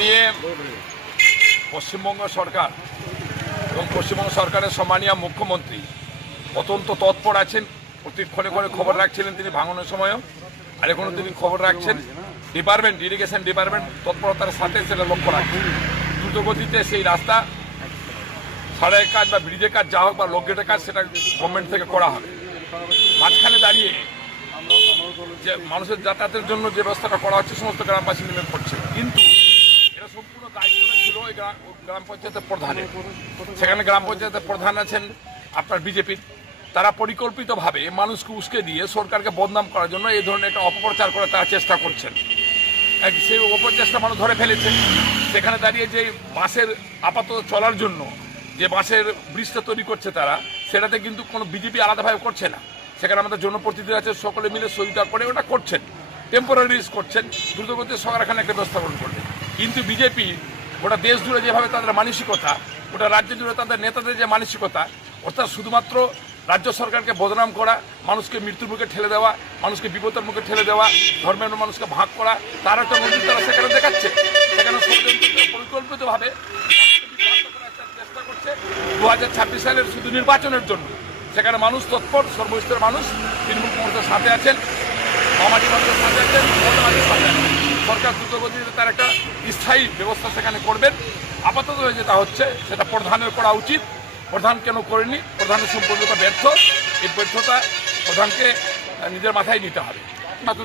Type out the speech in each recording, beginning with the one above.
নিয়ে পশ্চিমবঙ্গ সরকার এবং পশ্চিমবঙ্গ সরকারের সম্মানীয় মুখ্যমন্ত্রী অত্যন্ত তৎপর আছেন। প্রতিক্ষণে খবর রাখছিলেন তিনি ভাঙনের সময়ও, আর এখনও তিনি খবর রাখছেন। ইরিগেশন ডিপার্টমেন্ট তৎপরতার সাথে সেটা লক্ষ্য রাখছে। দ্রুতগতিতে সেই রাস্তা সড়কের কাজ বা ব্রিজের কাজ যা হোক বা লোকগেটের কাজ সেটা গভর্নমেন্ট থেকে করা হবে। মাঝখানে দাঁড়িয়ে যে মানুষের যাতায়াতের জন্য যে ব্যবস্থাটা করা হচ্ছে সমস্ত গ্রামবাসী নেমে পড়ছে, কিন্তু এটা সম্পূর্ণ দায়িত্বটা ছিল ওই গ্রাম পঞ্চায়েতের প্রধানের। সেখানে গ্রাম পঞ্চায়েতের প্রধান আছেন আপনার বিজেপির। তারা পরিকল্পিতভাবে মানুষকে উস্কে দিয়ে সরকারকে বদনাম করার জন্য এই ধরনের একটা অপপ্রচার করে তারা চেষ্টা করছেন। সেই অপপ্রচেষ্টা মানুষ ধরে ফেলেছে। সেখানে দাঁড়িয়ে যে বাসের আপাতত চলার জন্য যে বাসের ব্রিজটা তৈরি করছে তারা, সেটাতে কিন্তু কোনো বিজেপি আলাদাভাবে করছে না। সেখানে আমাদের জনপ্রতিনিধি আছে, সকলে মিলে সহযোগিতা করে ওটা করছেন, টেম্পোরারিজ করছেন, দ্রুতগতিতে সরকার এখানে একটা ব্যবস্থা গ্রহণ করবে। কিন্তু বিজেপি গোটা দেশ জুড়ে যেভাবে তাদের মানসিকতা, গোটা রাজ্য জুড়ে তাদের নেতাদের যে মানসিকতা, অর্থাৎ শুধুমাত্র রাজ্য সরকারকে বদনাম করা, মানুষকে মৃত্যুর মুখে ঠেলে দেওয়া, মানুষকে বিপদের মুখে ঠেলে দেওয়া, ধর্মের মানুষকে ভাগ করা, তার একটা নজির তারা সেখানে দেখাচ্ছে। সেখানে পরিকল্পিতভাবে চেষ্টা করছে 2026 সালের শুধু নির্বাচনের জন্য। সেখানে মানুষ তৎপর, সর্বস্তরের মানুষ তৃণমূল কংগ্রেসের সাথে আছেন, মামাটি মানুষের সাথে আছেন, সাথে আছেন। সরকার দ্রুতগতিতে তার একটা স্থায়ী ব্যবস্থা সেখানে করবেন। আপাতত যেটা হচ্ছে সেটা প্রধানের করা উচিত। প্রধান কেন করেনি? প্রধানের সম্পূর্ণতা ব্যর্থ। এই ব্যর্থতা প্রধানকে নিজের মাথায় নিতে হবে।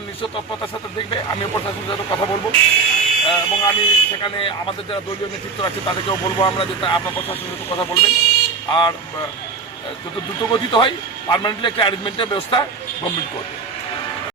নিশ্চয় তৎপরতার সাথে দেখবে, আমিও প্রশাসনের সাথে কথা বলবো এবং আমি সেখানে আমাদের যারা দলীয় নেতৃত্ব আছে তাদেরকেও বলবো আমরা যে আপনার প্রশাসনের সাথে কথা বলবেন। আর যত দ্রুতগতিতে হয় পার্মানেন্টলি একটা অ্যারেঞ্জমেন্টের ব্যবস্থা গভর্নমেন্ট করবে।